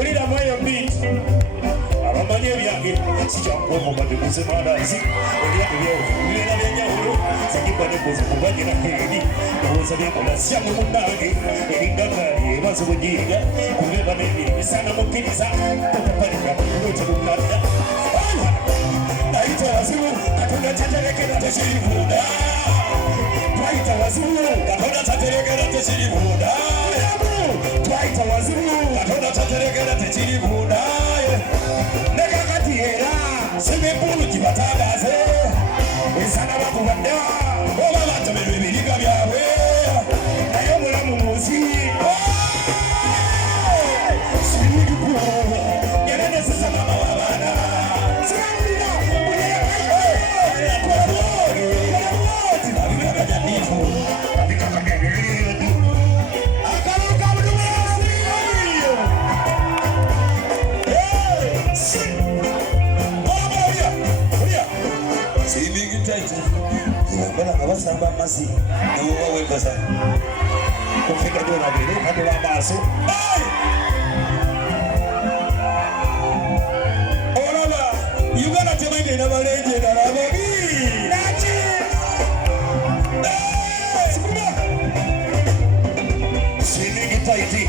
Ulira moyo beat. Abamanye byange sijakwa omubadde kusemalazi. Olya byo. Ulira byanjawulo. Sikibane kuzi kubagira hedi. Owoza byakola syangu munange. Erindagali ebazo bujiga. Kubeba n'ebiri bisana mukkiriza. Okupalika kulota lunadda. Naita wazimu katonda taterekera tekirivuda. Naita wazimu katonda taterekera tekirivuda. Twaita wazimu katonda taterekera tekirivuda. Nekakati era semepulu kibatagaze. Esana bakubadda oba batomerwa ebiriga byabwe. Naye omulamu munsi sirikulu yerenesesa mama w'abaana. Abasamba amasi niwowa webasa kufika dola biro kadola amaso olaba Uganda temaite n'abalenje endala ababi naki siningi taiti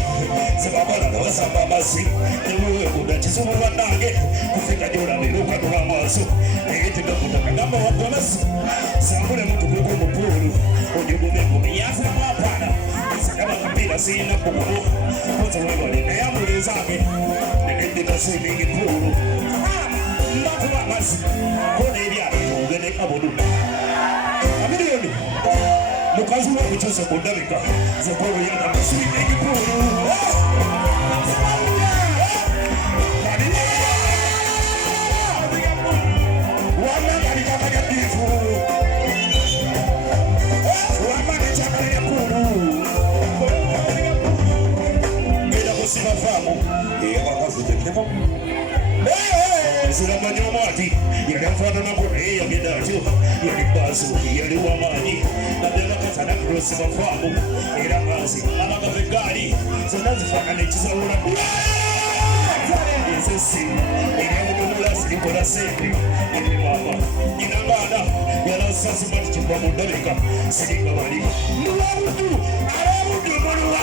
sebabala abasamba amasi niwowekuda kizibu bannange kufika dola biro kadola amaso eyetegakutagagamba waggwamasi sambule mtu kuko mupuru ujigume kumiyasa mapana sakaba kapira sina kukuru koza wewali na yamule zake nekendita swimingi puru mbatu wa masi kone ebya ugene kabodu amiliyoni mukazi wa kuchosa kundabika zekoro yada swimingi puru Siramanyomati yaliamfuatana kune yagedacho yalibazo yaliwamani nadela katana krosi mafamu era mazi amagavegari zonazifana nekizaula ezesi eryamudumula zirikola sente ebibaba inambana yalasasi mati kiva mundabika siringa bali luwabudu alabudu muluwa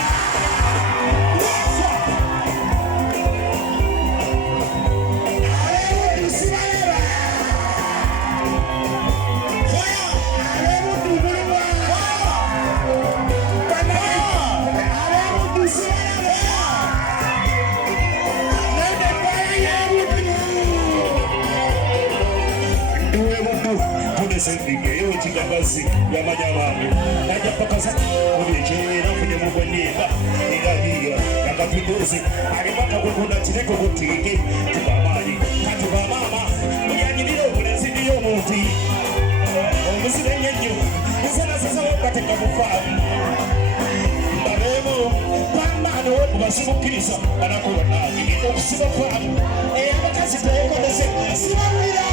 Sentinho chikagazi yamanyabantu najja pakasa obyekera funye mugonyeka erabiya yakatudoze alimaka kukunda kireko kutige tubamayi kati bamama muyanirira obulenzi ndiyo omuntu omuzire nnyo musanasasa wakateka mufaamu mbabeemo pambano okubasumukiriza banakubonange okusiba faamu eyabakazi teyekodese sibawira